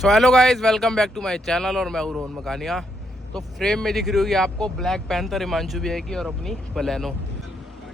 So hello guys, welcome back to my channel और मैं हूं रोहन मकानिया। तो फ्रेम में दिख रही होगी आपको ब्लैक पैंथर हिमांशु भैया की और अपनी बलेनो।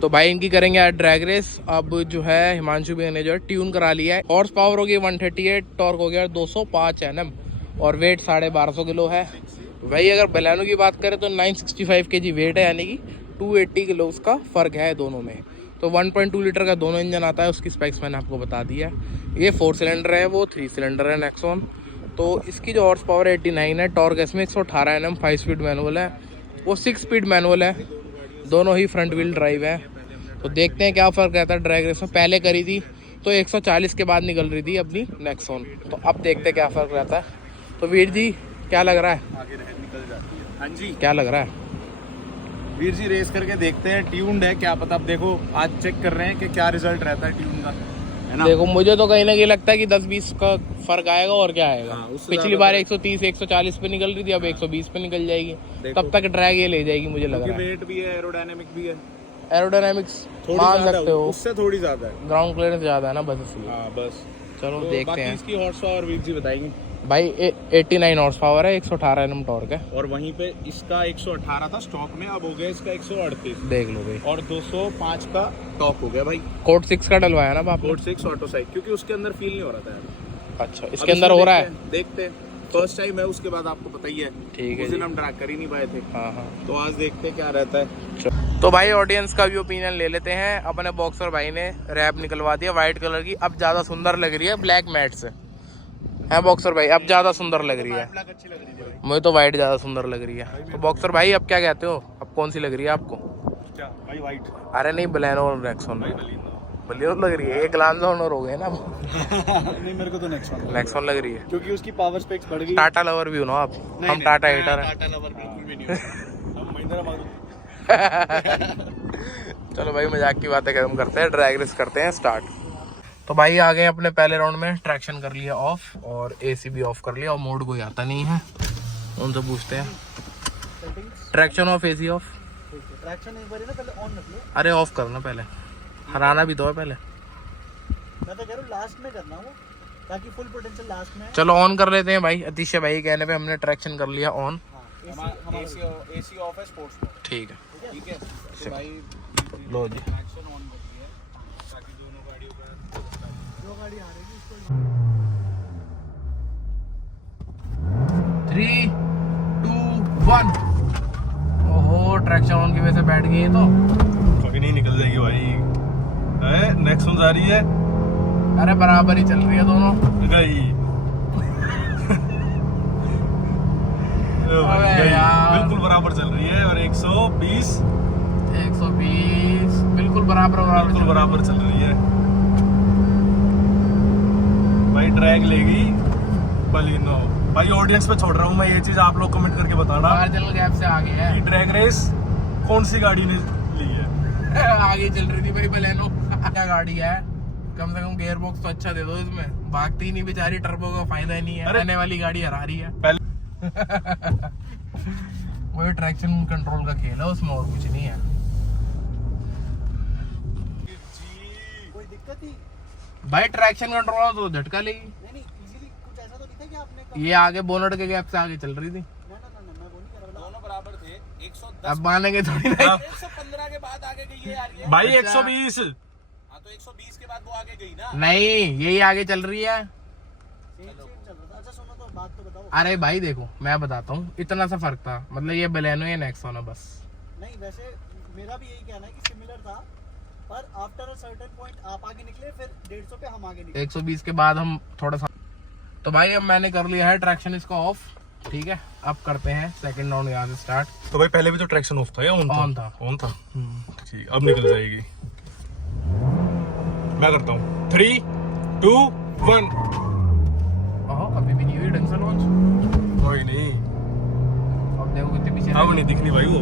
तो भाई इनकी करेंगे आज ड्रैग रेस। अब जो है हिमांशु भैया ने जो है ट्यून करा लिया है। हॉर्स पावर होगी 138, टॉर्क हो गया 205 Nm और वेट 1250 किलो है। भाई अगर बलेनो की बात करें तो 965 kg वेट है, यानी कि 280 किलो उसका फ़र्क है दोनों में। तो 1.2 लीटर का दोनों इंजन आता है, उसकी स्पेक्स मैंने आपको बता दिया है। ये 4 सिलेंडर है, वो 3 सिलेंडर है नेक्सॉन। तो इसकी जो हॉर्स पावर 89 है, टॉर्क इसमें 118 Nm, 5 स्पीड मैनुअल है, वो 6 स्पीड मैनुअल है, दोनों ही फ्रंट व्हील ड्राइव है। तो देखते हैं क्या फ़र्क रहता है ड्रैग रेस में। पहले करी थी तो 140 के बाद निकल रही थी अपनी नेक्सॉन, तो अब देखते हैं क्या फ़र्क रहता है। तो वीर जी क्या लग रहा है? आगे निकल जाती है। हाँ जी, क्या लग रहा है? वीर जी रेस करके देखते हैं, ट्यून्ड है क्या पता। अब देखो आज चेक कर रहे हैं कि क्या रिजल्ट रहता है ट्यून का, है ना। देखो मुझे तो कहीं ना कहीं लगता है कि 10-20 का फर्क आएगा और क्या आएगा। हाँ, उससे पिछली बार 130-140 पे निकल रही थी, अब 120 पे निकल जाएगी। तब तक ड्रैग ये ले जाएगी मुझे लग रहा है। वेट भी है, एरोडायनेमिक भी है, एरोडायनामिक्स थोड़ी मान ज्यादा सकते हो, उससे थोड़ी ज्यादा है। ग्राउंड क्लियरेंस ज्यादा है ना, बस इसलिए। हाँ बस, चलो तो देखते बाकी हैं। इसकी हॉर्स पावर वीर जी बताएंगे। भाई 89 हॉर्स पावर है, 118 Nm टॉर्क है। और वहीं पे इसका 118 था स्टॉक में, अब हो गया इसका 138 देख लो भाई, और 205 का टॉप हो गया भाई। कोड 6 का डलवाया ना बाप ने? कोड 6 ऑटो साइड, क्योंकि उसके अंदर फील नहीं हो रहा था यार। अच्छा, इसके अंदर हो रहा है। देखते हैं, फर्स्ट टाइम है, उसके बाद आपको पता ही है। ठीक है उस दिन जी। हम ड्रैग कर ही नहीं पाए थे, हाँ हाँ। तो आज देखते हैं क्या रहता है। तो भाई ऑडियंस का भी ओपिनियन ले लेते हैं। अपने बॉक्सर भाई ने रैप निकलवा दिया वाइट कलर की, अब ज्यादा सुंदर लग रही है ब्लैक मैट से, है बॉक्सर भाई? अब ज्यादा सुंदर लग रही है। अच्छी लग रही है भाई। मुझे तो वाइट ज्यादा सुंदर लग रही है। तो बॉक्सर भाई अब क्या कहते हो, अब कौन सी लग रही है आपको? क्या भाई? वाइट? अरे नहीं, बलेनो और नेक्सॉन। भाई बलिनो। बलेनो लग रही है, एक लांजा ऑनर हो गए ना। नहीं, मेरे को तो नेक्सॉन लग रही है, क्योंकि उसकी पावर स्पेक्स बढ़ गई। टाटा लवर भी हो ना आप? हम टाटा हेटर हैं। टाटा लवर बिल्कुल भी नहीं हूं। हम महिंद्रा मारुति। चलो भाई मजाक की बातें खत्म करते हैं, ड्रैग रेस करते हैं स्टार्ट। तो भाई आ गए अपने पहले राउंड में, ट्रैक्शन कर लिया ऑफ और एसी भी ऑफ कर लिया, और मोड कोई आता नहीं है, उनसे पूछते हैं। Traction of, AC of. Traction एक बार ना पहले ऑन रख लो। अरे ऑफ करना पहले, हराना भी तो है पहले। मैं तो कह रहा हूं लास्ट में करना वो, ताकि फुल पोटेंशियल लास्ट में है। चलो ऑन कर लेते हैं भाई, अतिशय भाई के कहने पे हमने ट्रैक्शन कर लिया ऑन। एसी ऑफ है, स्पोर्ट्स मोड। ठीक है, ठीक है, तो भाई लो जी। ट्रैक्शन ऑन कर दिया है, ताकि दोनों गाड़ियों का जो गाड़ी आ रही है उसको 3, 2, 1। ओहो, ट्रैक्शन ऑन की वजह से बैठ गई है तो कभी नहीं निकल जाएगी भाई। नेक्सॉन जा रही है। अरे बराबर ही चल रही है दोनों। गई। अबे यार। बिल्कुल बराबर चल रही है, और 120 बिल्कुल बराबर चल रही है भाई। ड्रैग लेगी बलिनो भाई। ऑडियंस पे छोड़ रहा हूँ मैं ये चीज, आप लोग कमेंट करके बताना मार्जिनल गैप से आगे है। कि ड्रैग रेस कौन सी गाड़ी ने ली है। आगे चल रही थी भाई बलेनो। क्या गाड़ी है, कम से कम गियर बॉक्स तो अच्छा दे दो इसमें, भागती नहीं बेचारी, टर्बो का फायदा ही नहीं है। आने वाली गाड़ी हरा रही है पहले वही ट्रैक्शन कंट्रोल का खेल है उसमें, और कुछ नहीं है। कोई दिक्कत ही भाई ट्रैक्शन कंट्रोल तो झटका लेगी। नहीं। इजीली कुछ ऐसा तो नहीं था कि आपने ये आगे बोनट के गैप से आगे चल रही थी। ना मैं वो नहीं कर रहा। दोनों बराबर थे। 110 अब मानेंगे थोड़ी ना। 115 के बाद आगे गई है यार ये भाई 120। हाँ तो 120 के बाद वो आगे गई ना। नहीं, यही आगे चल रही है। अच्छा सुनो तो बात तो बताओ। अरे भाई देखो मैं बताता हूँ, इतना सा फर्क था, मतलब ये बलेनो या नेक्सॉन है बस। नहीं वैसे मेरा भी यही कहना है कि सिमिलर था, पर आफ्टर अ सर्टेन पॉइंट आप आगे निकले, फिर 150 पे हम आगे निकले। 120 के बाद हम थोड़ा सा। तो भाई अब मैंने कर लिया है ट्रैक्शन इसका ऑफ, ठीक है। अब करते हैं सेकंड राउंड यहाँ से स्टार्ट। तो भाई पहले भी तो ट्रैक्शन ऑफ था या ऑन था? ऑन था। ठीक, अब निकल जाएगी। मैं करता हूँ 3, 2, 1। ओहो, अभी भी नहीं हुई ढंग से लॉन्च। कोई नहीं, अब देखो कितने पीछे अब नहीं दिखनी भाई वो।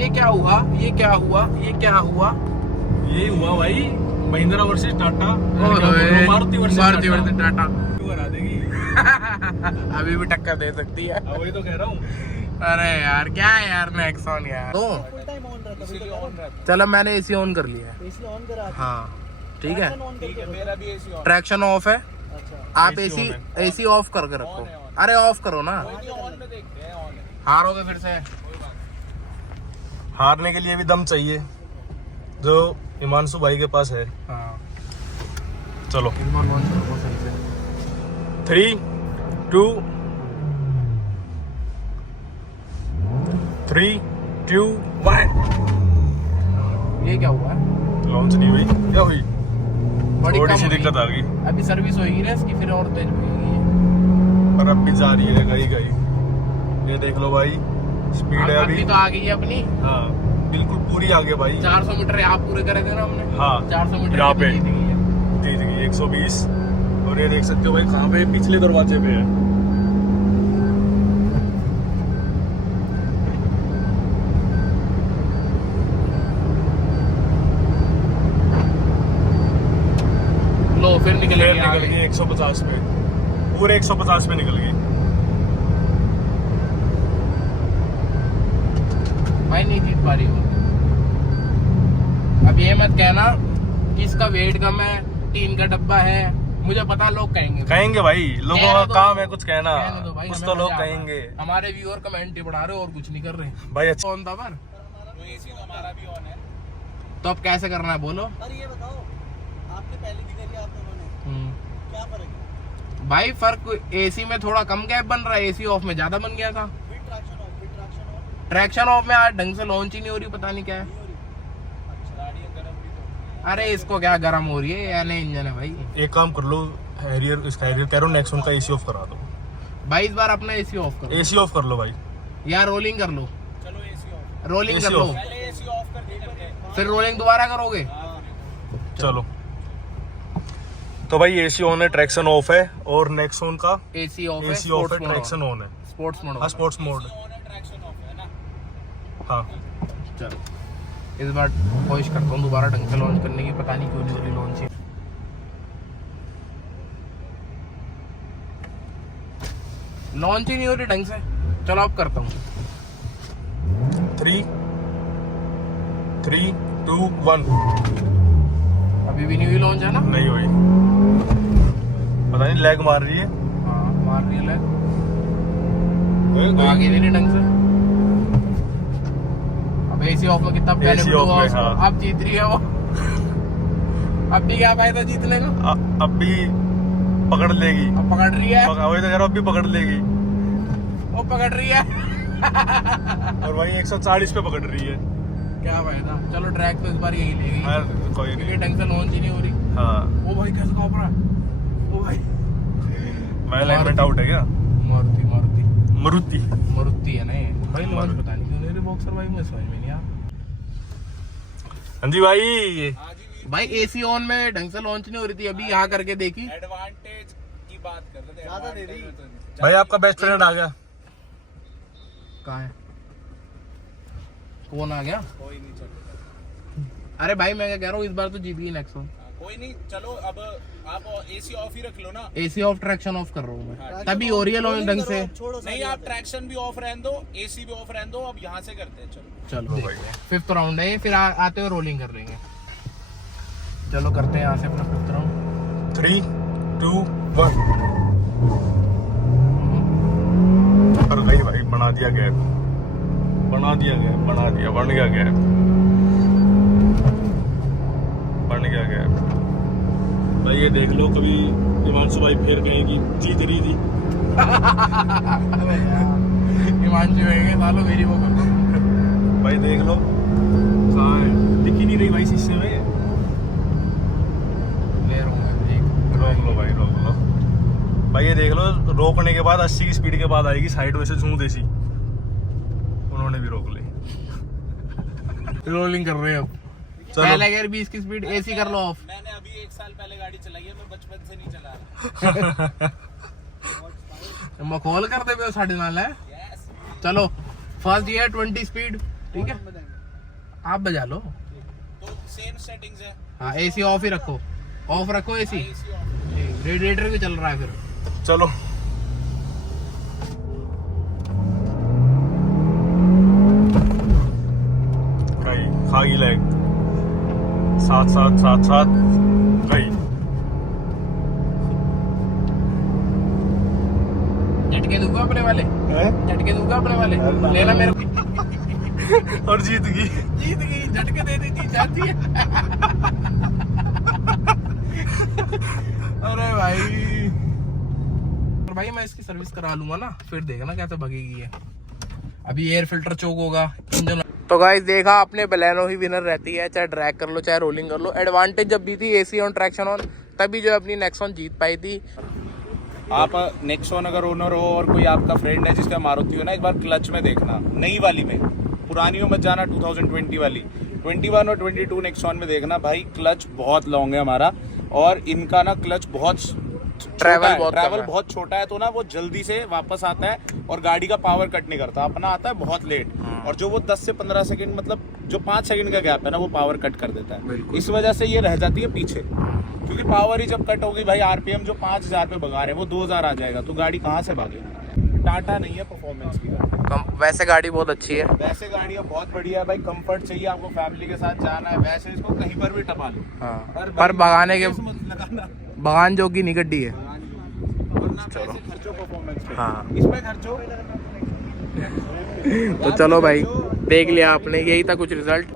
ये क्या हुआ, ये क्या हुआ, ये क्या हुआ? ये हुआ भाई, महिंद्रा वर्सेस टाटा। मारुति वर्सेस टाटा बना देगी। अभी भी टक्कर दे सकती है। वही तो कह रहा हूँ। अरे यार क्या है यार नेक्सॉन यार। तो फुल टाइम ऑन रहता है, चलो मैंने एसी ऑन कर लिया है। एसी ऑन करा। हाँ ठीक है, Traction on करके बताओ। मेरा भी एसी ऑन। ट्रैक्शन ऑफ है, अच्छा आप एसी ऑफ करके रखो। अरे ऑफ करो ना, ऑन में देखते हैं, ऑन है। हारोगे फिर से। हारने के लिए भी दम चाहिए जो हिमांशु भाई के पास है। हाँ, चलो इस बार लॉन्च करो सही से। 3 2 3 2 1। ये क्या हुआ है? लॉन्च नहीं हुई, क्या हुई? बड़ी थोड़ी कम सी हुई। दिक्कत आ गई, अभी सर्विस होगी ना इसकी, फिर और तेज होगी। पर अब भी जा रही है गई गई। ये देख लो भाई, स्पीड है अभी अभी। तो आ गई है अपनी। हाँ बिल्कुल पूरी आगे भाई। 400 मीटर आप पूरे करे थे ना हमने। हाँ 400 मीटर यहाँ पे जीत गई है। जीत गई 120। और ये देख सकते हो भाई कहाँ पे, पिछले दरवाजे पे है। लो फिर निकल फिर गई निकल आगे। गई 150 पे, पूरे 150 पे निकल गई। भाई नहीं जीत पा रही हूँ। अब ये मत कहना कि इसका वेट कम है, टीन का डब्बा है। मुझे पता लोग कहेंगे भाई लोगों का कहने दो। काम है कुछ कहना, कहने दो भाई, कुछ हमें तो लोग मजा आता है। कहेंगे हमारे व्यूअर कमेंट ही बढ़ा रहे हो और कुछ नहीं कर रहे। भाई। अच्छा कौन था पर? तो एसी तो हमारा भी ऑन है। तो अब कैसे करना है बोलो। पर ये बताओ, आपने पहले भी करी, आप दोनों ने, क्या फर्क है? भाई फर्क एसी में थोड़ा कम गैप बन रहा है, एसी ऑफ में ज्यादा बन गया था। फिर ट्रैक्शन ऑफ, फिर ट्रैक्शन ऑफ ट्रैक्शन ऑफ में आज ढंग से लॉन्च ही नहीं हो रही, पता नहीं क्या है। नहीं हो रही। अच्छा गाड़ियाँ गर्म भी तो होती अरे इसको क्या गर्म हो रही है, या नहीं इंजन है भाई। एक काम कर लो, हैरियर इसका हैरियर कह रहा हूँ, नेक्सॉन का एसी ऑफ करा दो। भाई इस बार अपना एसी ऑफ करो एसी ऑफ कर लो भाई। या रोलिंग कर लो। है। चलो एसी ऑफ। रोलिंग AC कर लो, off। पहले एसी ऑफ कर देते हैं। फिर रोलिंग दोबारा करोगे। हाँ। चलो तो भाई एसी ऑन है, ट्रैक्शन ऑफ है, और नेक्सॉन का एसी ऑफ है, एसी ऑफ है, ट्रैक्शन ऑन है। स्पोर्ट्स मोड हाँ स्पोर्ट्स मोड। ऑन है, ट्रैक्शन ऑफ है ना। हाँ चलो इस बार कोशिश करता हूँ दोबारा ढंग से लॉन्च करने की, पता नहीं क्यों नहीं हो रही लॉन्च। लॉन्च ही नहीं हो रही ढंग से। चलो अब करता हूँ। 3 3 2 1। अभी भी नहीं हुई लॉन्च है ना। नहीं हुई, पता नहीं लैग मार रही है। हाँ मार रही है, आगे नहीं ढंग से। अब एसी ऑफ में कितना benefit AC off हुआ में, उसको। हाँ। अब जीत रही है वो। अब भी क्या फायदा जीतने का। अब भी पकड़ लेगी। अब पकड़ रही है, वही तो कह रहा हूँ, अब भी पकड़ लेगी। वो पकड़ रही है। और वही 140 पे पकड़ रही है। क्या फायदा। चलो ट्रैक तो इस बार यही लेगी, हाँ कोई क्योंकि नहीं। ढंग से लॉन्च ही नहीं हो रही। हाँ ओ भाई कैसे कांप रहा है। ओ भाई मैं अलाइनमेंट आउट है क्या? मारुति मारुति मारुति। मारुति है ना ये। भाई लॉन्च पता नहीं क्यों नहीं रही बॉक्सर भाई, मुझे समझ में नहीं आ। हाँ जी भाई, हाँ जी, भाई एसी ऑन में ढंग से लॉन्च नहीं हो रही थी, अभी यहाँ करके देखी। एडवांटेज की बात कर रहे थे। ज्यादा दे दी। advantage में तो नहीं। भाई आपका बेस्ट फ्रेंड आ गया। कहाँ है, कौन आ गया? कोई नहीं, चलो। अरे भाई मैं क्या कह रहा हूँ, इस बार तो जीत गई नेक्सॉन। कोई नहीं, चलो अब आप एसी ऑफ ही रख लो ना। एसी ऑफ ट्रैक्शन ऑफ कर रहा हूँ मैं, हाँ, तभी हो रही है लॉन्च ढंग से। छोड़ो नहीं, आप ट्रैक्शन भी ऑफ रहने दो, एसी भी ऑफ रहने दो। अब यहाँ से करते हैं, चलो। चलो फिफ्थ राउंड है ये, फिर आते हुए रोलिंग कर लेंगे। चलो करते हैं यहाँ से अपना फिफ्थ राउंड। 3 2 1। और गई भाई, बना दिया गैप, बना दिया गैप, बना दिया, बन गया गैप, बन गया गैप। भाई ये देख लो, कभी हिमांशु भाई फिर कहेगी जीत रही थी। हिमांशु है सालो मेरी वो कर दो। भाई देख लो कहाँ है, दिख ही नहीं रही भाई शीशे में। ले रहा हूँ मैं एक। रोक लो भाई, रोक लो भाई। ये देख लो, रोकने के बाद 80 की स्पीड के बाद आएगी साइड में से झूम ऐसी। उन्होंने भी रोक ली। रोलिंग कर रहे हैं अब। चलो। पहले अगर 20 की स्पीड एसी कर लो ऑफ। मैंने अभी 1 साल पहले गाड़ी चलाई है, मैं बचपन से नहीं चला रहा। मखौल करते पे 9.5 है। यस। चलो फर्स्ट ईयर 20 स्पीड, ठीक है आप बजा लो। तो सेम सेटिंग्स है। हाँ एसी ऑफ ही रखो, ऑफ रखो एसी। AC of. रेडिएटर भी चल रहा है फिर। चलो खागी लैग 7 7 7 7 भाई। झटके दूंगा अपने वाले, झटके दूंगा अपने वाले, लेना मेरे को। और जीत गई। जीत गई, झटके दे दी, जीत जाती है। अरे भाई, और भाई मैं इसकी सर्विस करा लूंगा ना, फिर देखना कैसे भगेगी है। अभी एयर फिल्टर चोक होगा, इंजन। तो गाइस देखा आपने, बलेनो ही विनर रहती है, चाहे ड्रैग कर लो चाहे रोलिंग कर लो। एडवांटेज जब दी थी एसी ऑन ट्रैक्शन ऑन, तभी जो अपनी नेक्सॉन जीत पाई थी। आप नेक्सॉन अगर ओनर हो और कोई आपका फ्रेंड है जिसका मारुति हो ना, एक बार क्लच में देखना, नई वाली में, पुरानी में मत जाना, 2020 वाली, 21 और 22 नेक्सॉन में देखना भाई, क्लच बहुत लॉन्ग है हमारा, और इनका ना क्लच बहुत ट्रैवल बहुत छोटा है, तो ना वो जल्दी से वापस आता है और गाड़ी का पावर कट नहीं करता, अपना आता है बहुत लेट, और जो वो 10 से 15 सेकंड, मतलब जो 5 सेकंड का गैप है ना, वो पावर कट कर देता है। इस वजह से ये रह जाती है पीछे, क्योंकि पावर ही जब कट होगी भाई, आरपीएम जो 5000 पे भगा रहे हैं वो 2000 आ जाएगा, तो गाड़ी कहाँ से भागेगी। टाटा नहीं है परफॉर्मेंस की गाड़ी। वैसे गाड़ी बहुत अच्छी है, वैसे गाड़ी बहुत बढ़िया है भाई, कंफर्ट चाहिए आपको, फैमिली के साथ जाना है, वैसे इसको कहीं पर भी टपा लो। पर भगाने के लगाना, भगान जोगी नहीं गड्डी है। चलो खर्चो परफॉर्मेंस पे, हाँ। इसमें खर्चो। तो चलो भाई, देख लिया आपने, यही था कुछ रिजल्ट।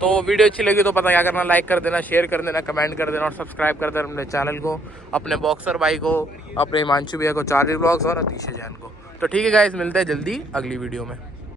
तो वीडियो अच्छी लगी तो पता क्या करना, लाइक कर देना, शेयर कर देना, कमेंट कर देना, और सब्सक्राइब कर देना अपने चैनल को, अपने बॉक्सर भाई को, अपने हिमांशु भैया को, चार्ली ब्लॉग्स और अतीश जैन को। तो ठीक है गाइस, मिलते हैं जल्दी अगली वीडियो में।